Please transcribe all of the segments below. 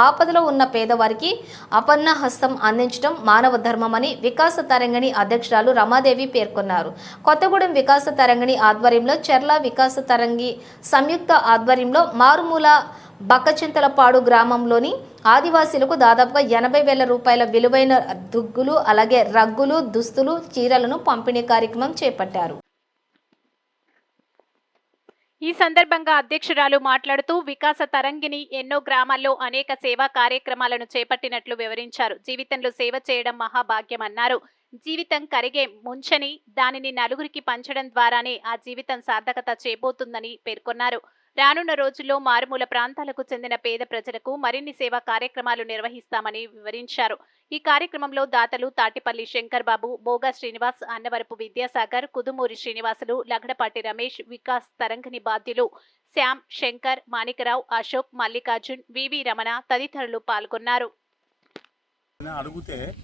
ఆపదలో ఉన్న పేదవారికి అపన్న హస్తం అందించడం మానవ ధర్మమని వికాస తరంగిణి అధ్యక్షురాలు రమాదేవి పేర్కొన్నారు. కొత్తగూడెం వికాస తరంగిణి ఆధ్వర్యంలో చెర్ల వికాస తరంగి సంయుక్త ఆధ్వర్యంలో మారుమూల బక్కచింతలపాడు గ్రామంలోని ఆదివాసీలకు దాదాపుగా ఎనభై వేల రూపాయల విలువైన దుగ్గులు అలాగే రగ్గులు దుస్తులు చీరలను పంపిణీ కార్యక్రమం చేపట్టారు. ఈ సందర్భంగా అధ్యక్షురాలు మాట్లాడుతూ వికాస తరంగిణి ఎన్నో గ్రామాల్లో అనేక సేవా కార్యక్రమాలను చేపట్టినట్లు వివరించారు. జీవితంలో సేవ చేయడం మహాభాగ్యమన్నారు జీవితం కరిగే ముంచని దానిని నలుగురికి పంచడం ద్వారానే ఆ జీవితం సార్థకత చేబోతుందని పేర్కొన్నారు. రానున్న రోజుల్లో మారుమూల ప్రాంతాలకు చెందిన పేద ప్రజలకు మరిన్ని సేవా కార్యక్రమాలు నిర్వహిస్తామని వివరించారు. ఈ కార్యక్రమంలో దాతలు తాటిపల్లి శంకర్ బాబు బోగా శ్రీనివాస్ అన్నవరపు విద్యాసాగర్ కుదుమూరి శ్రీనివాసులు లగడపాటి రమేష్ వికాస్ తరంగని బాధ్యులు శ్యామ్ శంకర్ మాణికరావు అశోక్ మల్లికార్జున్ వివి రమణ తదితరులు పాల్గొన్నారు. అడిగితే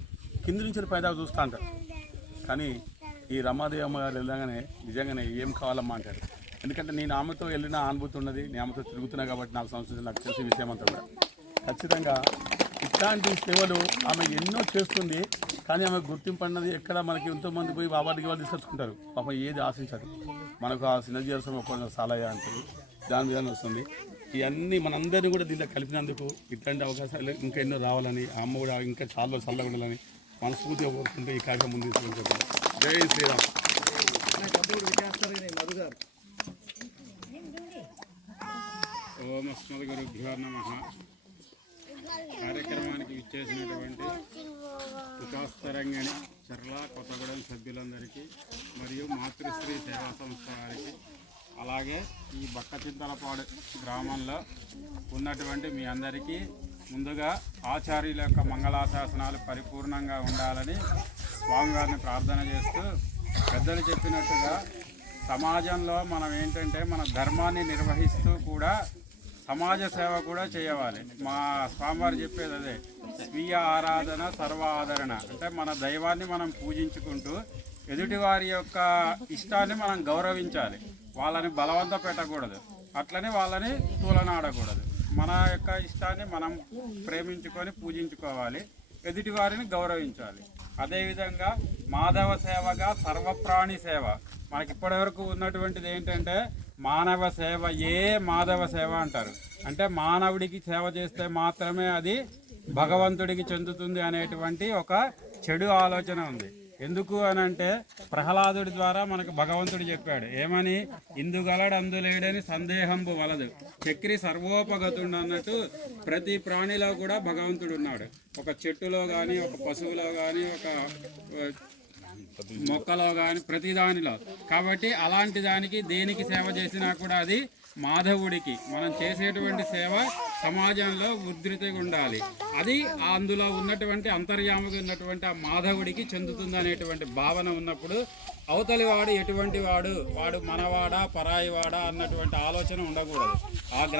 కింది నుంచి చూస్తా అంటారు. కానీ ఈ రమాదేవి గారు నిజంగానే ఏం కావాలమ్మా అంటారు. ఎందుకంటే నేను ఆమెతో వెళ్ళిన అనుభూతి ఉన్నది నేను ఆమెతో తిరుగుతున్నా కాబట్టి నాకు సంవత్సరం నాకు తెలిసిన విషయం అంతా కూడా. ఖచ్చితంగా ఇట్లాంటి సేవలు ఆమె ఎన్నో చేస్తుంది కానీ ఆమె గుర్తింపు అన్నది ఎక్కడ మనకి ఎంతోమంది పోయి బాబాకి వాళ్ళు తీసుకొచ్చుకుంటారు. పాపం ఏది ఆశించారు మనకు ఆ సినర్జీవసం ఒక సాలయ్య అంటారు దాని విధానం వస్తుంది. ఇవన్నీ మనందరినీ కూడా దీంట్లో కలిపినందుకు ఇట్లాంటి అవకాశాలు ఇంకా ఎన్నో రావాలని అమ్మ కూడా ఇంకా చాలా చల్లగా ఉండాలని మనస్ఫూర్తిగా కోరుకుంటూ ఈ కార్యక్రమం ముందు తీసుకుంటున్నాం జై శ్రీరామ్. అస్మద్గురుభ్యో నమ. కార్యక్రమానికి ఇచ్చేసినటువంటి వికాస్ చర్ల కొత్తగూడెం సభ్యులందరికీ మరియు మాతృశ్రీ సేవా సంస్థ వారికి అలాగే ఈ బక్కచింతలపాడు గ్రామంలో ఉన్నటువంటి మీ అందరికీ ముందుగా ఆచార్యుల యొక్క మంగళాశాసనాలు పరిపూర్ణంగా ఉండాలని స్వామివారిని ప్రార్థన చేస్తూ పెద్దలు చెప్పినట్టుగా సమాజంలో మనం ఏంటంటే మన ధర్మాన్ని నిర్వహిస్తూ కూడా సమాజ సేవ కూడా చేయవాలి మా స్వామివారు చెప్పేది అదే. స్వీయ ఆరాధన సర్వ ఆదరణ అంటే మన దైవాన్ని మనం పూజించుకుంటూ ఎదుటివారి యొక్క ఇష్టాన్ని మనం గౌరవించాలి. వాళ్ళని బలవంత పెట్టకూడదు అట్లనే వాళ్ళని తూలనాడకూడదు. మన యొక్క ఇష్టాన్ని మనం ప్రేమించుకొని పూజించుకోవాలి. ఎదుటి వారిని గౌరవించాలి. అదేవిధంగా మాధవ సేవగా సర్వప్రాణి సేవ. మనకి ఇప్పటివరకు ఉన్నటువంటిది ఏంటంటే మానవ సేవ ఏ మాధవ సేవ అంటారు. అంటే మానవుడికి సేవ చేస్తే మాత్రమే అది భగవంతుడికి చెందుతుంది అనేటువంటి ఒక చెడు ఆలోచన ఉంది. ఎందుకు అని అంటే ప్రహ్లాదుడి ద్వారా మనకు భగవంతుడు చెప్పాడు ఏమని? ఇందుగలడు అందులేడని సందేహంబు వలదు. చక్రి సర్వోపగతుడు అన్నట్టు ప్రతి ప్రాణిలో కూడా భగవంతుడు ఉన్నాడు. ఒక చెట్టులో కానీ ఒక పశువులో కానీ ఒక మొక్కలో కానీ ప్రతి దానిలో. కాబట్టి అలాంటి దానికి దేనికి సేవ చేసినా కూడా అది మాధవుడికి. మనం చేసేటువంటి సేవ సమాజంలో ఉధృతిగా ఉండాలి. అది అందులో ఉన్నటువంటి అంతర్యామగా ఉన్నటువంటి ఆ మాధవుడికి చెందుతుంది అనేటువంటి భావన ఉన్నప్పుడు అవతలి వాడు ఎటువంటి వాడు? వాడు మనవాడా పరాయి వాడా అన్నటువంటి ఆలోచన ఉండకూడదు. ఆ